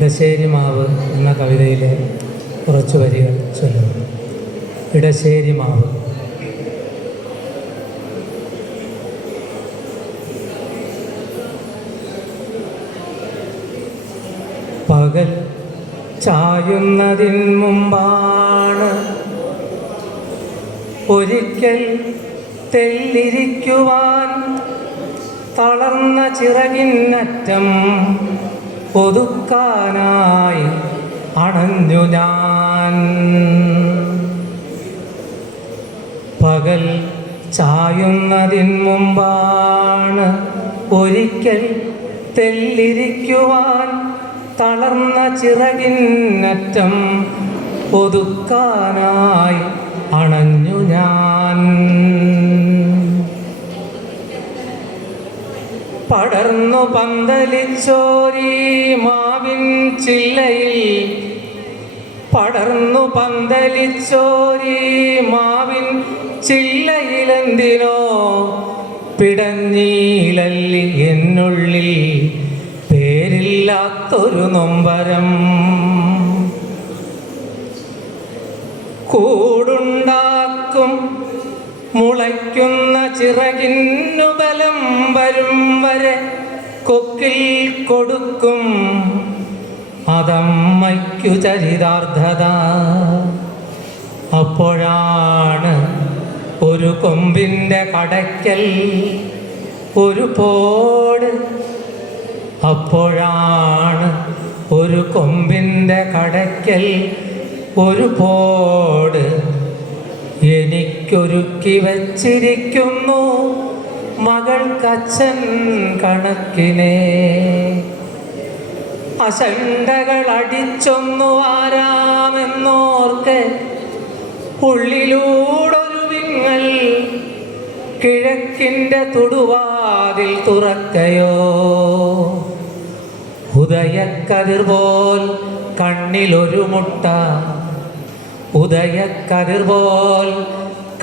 ഇടശ്ശേരി മാവ് എന്ന കവിതയിലെ കുറച്ച് വരികൾ ചൊല്ലുന്നു. ഇടശ്ശേരി മാവ്. പകൽ ചായുന്നതിൻ മുമ്പാണ് ഒരിക്കൽ തെല്ലിരിക്കുവാൻ തളർന്ന ചിറകിന്നറ്റം ഒതുക്കാനായി അണഞ്ഞു ഞാൻ. പകൽ ചായുന്നതിൻ മുമ്പാണ് ഒരിക്കൽ തെല്ലിരിക്കുവാൻ തളർന്ന ചിറകിന്നറ്റം ഒതുക്കാനായി അണഞ്ഞു പടർന്നു പന്തലിച്ചോരി മാവിൻ ചില്ലയിൽ. പടർന്നു പന്തലിച്ചോരി മാവിൻ ചില്ലയിലെന്തിനോ. പിടഞ്ഞീലല്ലി എന്നുള്ളിൽ പേരില്ലാത്തൊരു നൊമ്പരം. കൂടുണ്ടാക്കും മുളയ്ക്കുന്ന ചിറകിന്നു ബലം വരും വരെ കൊക്കിൽ കൊടുക്കും അതമ്മയ്ക്കു ചരിതാർത്ഥത. അപ്പോഴാണ് ഒരു കൊമ്പിന്റെ കടയ്ക്കൽ ഒരു പോട്. അപ്പോഴാണ് ഒരു കൊമ്പിന്റെ കടയ്ക്കൽ ഒരു പോട്. എനിക്കൊരുക്കി വച്ചിരിക്കുന്നു. മകൾക്കച്ഛൻ കണക്കിനെ അശണ്ടകൾ അടിച്ചൊന്നു ആരാമെന്നോർക്കെ ഉള്ളിലൂടൊരു വിങ്ങൽ കിഴക്കിന്റെ തുടുവാതിൽ തുറക്കയോ? ഉദയക്കതിർ പോൽ കണ്ണിലൊരു മുട്ട ഉദയക്കതിർ പോൽ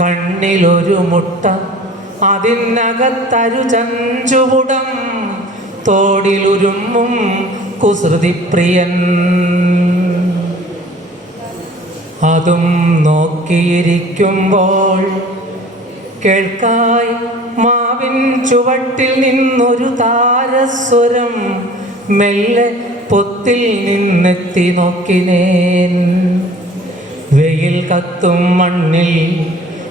കണ്ണിലൊരു മുട്ട. അതിനകത്തരു ചഞ്ചുപുടം തോടിലുരുമ്മും കുസൃതിപ്രിയൻ. അതും നോക്കിയിരിക്കുമ്പോൾ കേൾക്കായി മാവിൻ ചുവട്ടിൽ നിന്നൊരു താരസ്വരം മെല്ലെ പൊത്തിൽ നിന്നെത്തി നോക്കിനേൻ. വെയിൽ കത്തും മണ്ണിൽ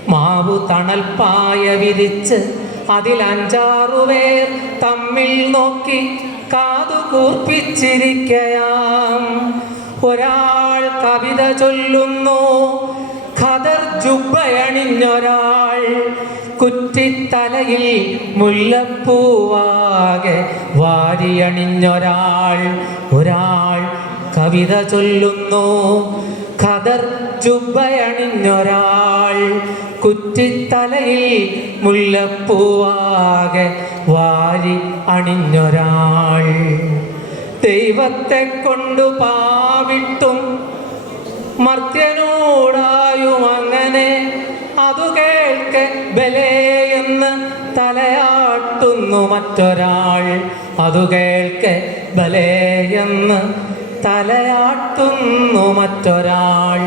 മാവു തണൽപ്പായ വിരിച്ച് അതിൽ അഞ്ചാറു പേർ തമ്മിൽ നോക്കി കാതു കൂർപ്പിച്ചിരിക്കയാം. ഒരാൾ കവിത ചൊല്ലുന്നു ഖദർ ജുബയണിഞ്ഞൊരാൾ കുറ്റിത്തലയിൽ മുല്ലപ്പൂവാകെ വാരിയണിഞ്ഞൊരാൾ. ഒരാൾ കവിത ചൊല്ലുന്നു ഖദർ ജുബയണിഞ്ഞൊരാൾ കുറ്റിത്തലയിൽ മുല്ലപ്പൂവാകെ വാരി അണിഞ്ഞൊരാൾ. ദൈവത്തെ കൊണ്ടു പാവിട്ടും മർത്യനോടായും അങ്ങനെ അതു കേൾക്ക് ബലേയെന്ന് തലയാട്ടുന്നു മറ്റൊരാൾ. അതു കേൾക്ക് ബലേയെന്ന് തലയാട്ടുന്നു മറ്റൊരാൾ.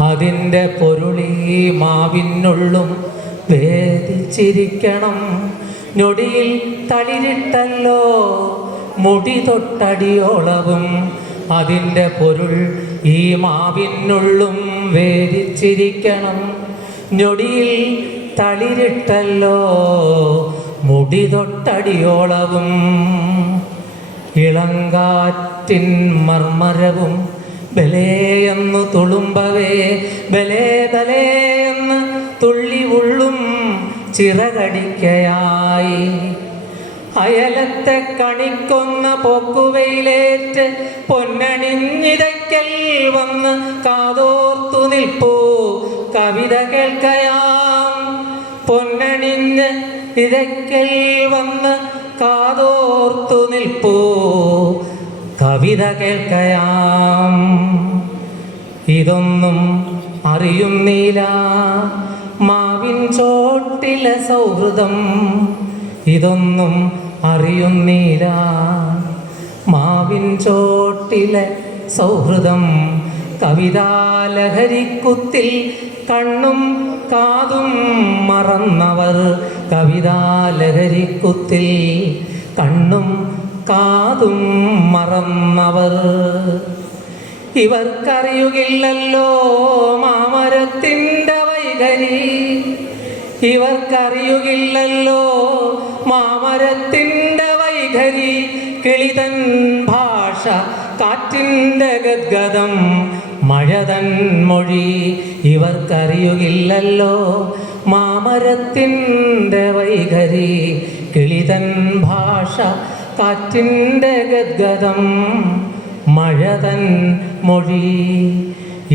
അതിന്റെ പൊരുളീ മാവിനുള്ളും വേദിച്ചിരിക്കണം. ഞൊടിയിൽ തളിരിട്ടല്ലോ മുടി തൊട്ടടിയോളവും. അതിന്റെ പൊരുൾ ഈ മാവിനുള്ളും വേദിച്ചിരിക്കണം. ഞൊടിയിൽ തളിരിട്ടല്ലോ മുടി തൊട്ടടിയോളവും. ഇളങ്കാറ്റിൻ മർമരവും ബലേയെന്നു തുളുമ്പവേ ബലേ ബലേയെന്ന് തുള്ളി ഉള്ളും ചിറകടിക്കയായി. അയലത്തെ കണിക്കൊന്ന പോക്കുവയിലേറ്റ് പൊന്നണിഞ്ഞിതയ്ക്കൽ വന്ന് കാതോർത്തു നിൽപ്പൂ കവിത കേൾക്കയാം. പൊന്നണിഞ്ഞ് ഇതയ്ക്കൽ വന്ന് കാതോർത്തു നിൽപ്പൂ കവിത കേൾക്കയാം. ഇതൊന്നും അറിയുന്നില്ല മാവിൻ ചോട്ടിലെ സൗഹൃദം. ഇതൊന്നും അറിയുന്നില്ല മാവിൻ ചോട്ടിലെ സൗഹൃദം. കവിതാലഹരിക്കുത്തിൽ കണ്ണും കാതും മറന്നവർ കവിതാലഹരിക്കുത്തിൽ കണ്ണും കാതും മറന്നവർ. ഇവർക്കറിയുകില്ലല്ലോ മാമരത്തിന്റെ വൈകരി ഇവർക്കറിയുകില്ലല്ലോ മാമരത്തിന്റെ വൈഖരി കിളിതൻ ഭാഷ കാറ്റിന്റെ ഗദ്ഗതം മഴതൻ മൊഴി. ഇവർക്കറിയുകില്ലല്ലോ മാമരത്തിന്റെ വൈഖരി കിളിതൻ ഭാഷ കാറ്റിന്റെ ഗദ്ഗതം മഴതൻ മൊഴി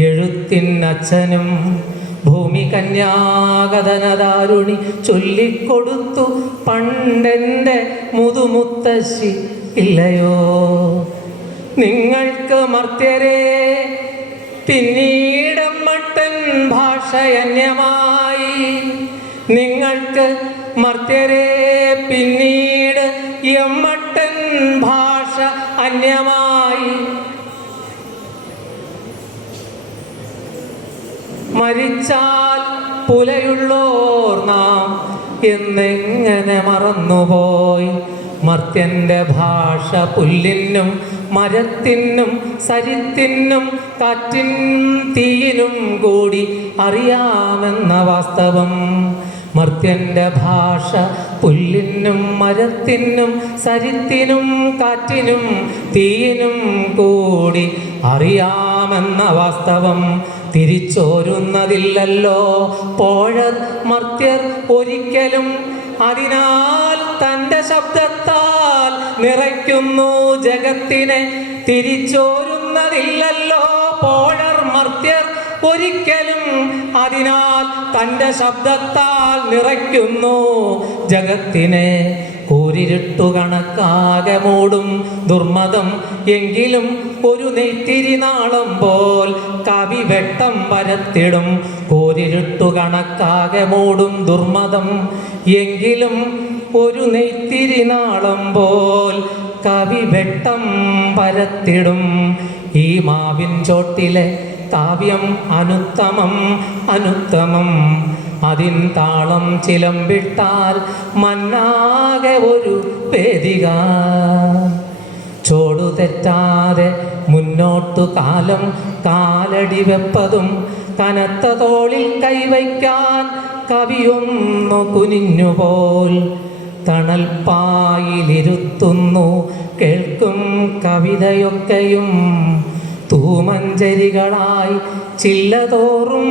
എഴുത്തിൻ അച്ഛനും ഭൂമി കന്യാകതനദാരുണി ചൊല്ലിക്കൊടുത്തു പണ്ടെന്റെ മുതുമുത്തശ്ശി ഇല്ലയോ? നിങ്ങൾക്ക് മർത്യരെ പിന്നീടമ്മട്ടൻ ഭാഷയന്യമായി നിങ്ങൾക്ക് മർത്യരെ പിന്നീട് എമ്മട്ട അന്യമായി മരിച്ചാൽ പുലയുള്ളോർ നാം എന്നെങ്ങനെ മറന്നുപോയി? മർത്യന്റെ ഭാഷ പുല്ലിനും മരത്തിനും സരിത്തിനും കാറ്റിൻ തീയിലും കൂടി അറിയാമെന്ന വാസ്തവം. മർത്യന്റെ ഭാഷ പുല്ലിനും മരത്തിനും സരിത്തിനും കാറ്റിനും തീയിനും കൂടി അറിയാമെന്ന വാസ്തവം തിരിച്ചോരുന്നതില്ലല്ലോ. പോഴർ മർത്യർ ഒരിക്കലും അതിനാൽ തന്റെ ശബ്ദത്താൽ നിറയ്ക്കുന്നു ജഗത്തിനെ. തിരിച്ചോരുന്നതില്ലല്ലോ. പോഴർ മർത്യർ ഒരിക്കലും അതിനാൽ തന്റെ ശബ്ദത്താൽ നിറയ്ക്കുന്നു. ജഗത്തിനെ കൂരിരുട്ടു കണക്കാകെ മൂടും ദുർമതം. എങ്കിലും ഒരു നെയ്ത്തിരി പോൽ കവി വെട്ടം പരത്തിടും. കൂരിരുട്ടു കണക്കാകെ മൂടും ദുർമതം. എങ്കിലും ഒരു നെയ്ത്തിരി പോൽ കവി വെട്ടം പരത്തിടും. ഈ മാവിൻ ചോട്ടിലെ കാവ്യം അനുത്തമം അനുത്തമം. അതിൻ താളം ചിലമ്പിട്ടാൽ മന്നാകെ ഒരു വേദിക ചോടു തെറ്റാതെ മുന്നോട്ടു കാലം കാലടി വെപ്പതും കനത്ത തോളിൽ കൈവയ്ക്കാൻ കവിയൊന്നു കുനിഞ്ഞുപോൽ. തണൽപ്പായിലിരുത്തുന്നു കേൾക്കും കവിതയൊക്കെയും. തൂമഞ്ചരികളായി ചില്ലതോറും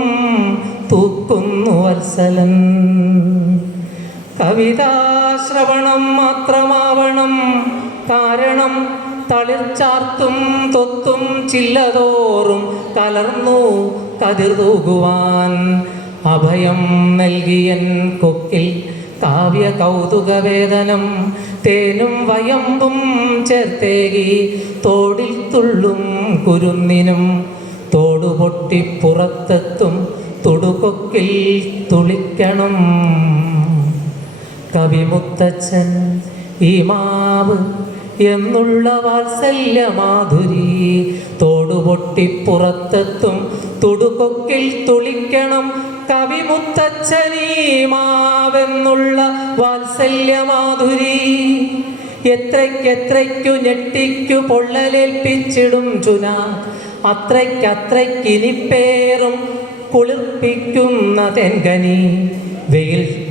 തൂക്കുന്നു വത്സലൻ. കവിതാശ്രവണം മാത്രമാവണം കാരണം തളിർച്ചാർത്തും തൊത്തും ചില്ലതോറും കലർന്നു കതിർ തൂകുവാൻ അഭയം നൽകിയൻ കൊക്കിൽ കാവ്യ കൗതുകവേദനം തേനും വയമ്പും ചേർത്തേകി തോടിൽ തുള്ളും കുരുന്നിനും തോടുപൊട്ടി പുറത്തെത്തും തുടുകൊക്കിൽ തുളിക്കണം. കവിമുത്തച്ഛൻ ഈ മാവ് എന്നുള്ള വാത്സല്യ മാധുരി തോടുപൊട്ടി പുറത്തെത്തും തുടുകൊക്കിൽ തുളിക്കണം. കവിമുത്തച്ഛനീ മാവെന്നുള്ള വാത്സല്യമാധുരി. എത്രയ്ക്കെത്രയ്ക്കു ഞെട്ടിക്കു പൊള്ളലേൽപ്പിച്ചിടും ചുന. അത്രയ്ക്കത്രയ്ക്കിനിപ്പേറും കുളിർപ്പിക്കുന്ന തെൻകനി. വെയിൽ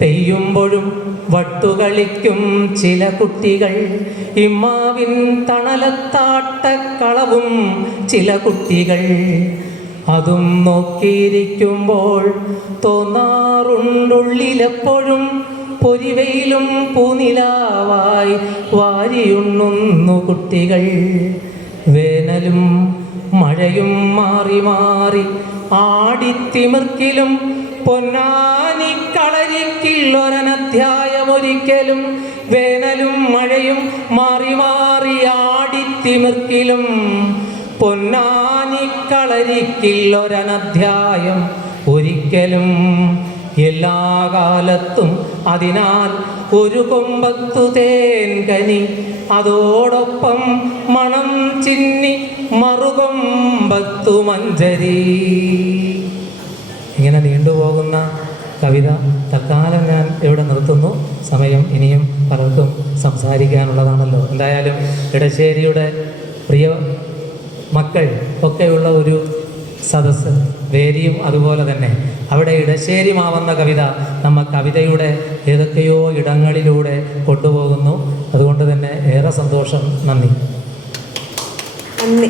പെയ്യുമ്പോഴും വട്ടുകളിക്കും ചില കുട്ടികൾ. ഇമ്മാവിൻ തണലത്താട്ടക്കളവും ചില കുട്ടികൾ. അതും നോക്കിയിരിക്കുമ്പോൾ തോന്നാറുണ്ടുള്ളിലെപ്പോഴും പൊരിവയിലും പൂനിലാവായി വാരിയുണ്ണുന്നു കുട്ടികൾ. വേനലും മഴയും മാറി മാറി ആടിത്തിമിർക്കിലും പൊന്നാനി കളരിക്കില്ലൊരനധ്യായമൊരിക്കലും വേനലും മഴയും മാറി മാറി ആടിത്തിമിർക്കിലും പൊന്നാനി കളരിക്കില്ലൊരനധ്യായം ഒരിക്കലും എല്ലാ കാലത്തും അതിനാൽ ഒരു കൊമ്പത്തു തേൻ കനി. അതോടൊപ്പം മണം ചിന്നി മറുകൊമ്പത്തു മഞ്ചരി. ഇങ്ങനെ നീണ്ടുപോകുന്ന കവിത തൽക്കാലം ഞാൻ ഇവിടെ നിർത്തുന്നു. സമയം ഇനിയും പലർക്കും സംസാരിക്കാനുള്ളതാണല്ലോ. എന്തായാലും ഇടശ്ശേരിയുടെ പ്രിയ മക്കൾ ഒക്കെയുള്ള ഒരു സദസ്സ് വേദിയും അതുപോലെ തന്നെ. അവിടെ ഇടശ്ശേരി മാവുന്ന കവിത നമ്മ കവിതയുടെ ഏതൊക്കെയോ ഇടങ്ങളിലൂടെ കൊണ്ടുപോകുന്നു. അതുകൊണ്ട് തന്നെ ഏറെ സന്തോഷം. നന്ദി. നന്ദി.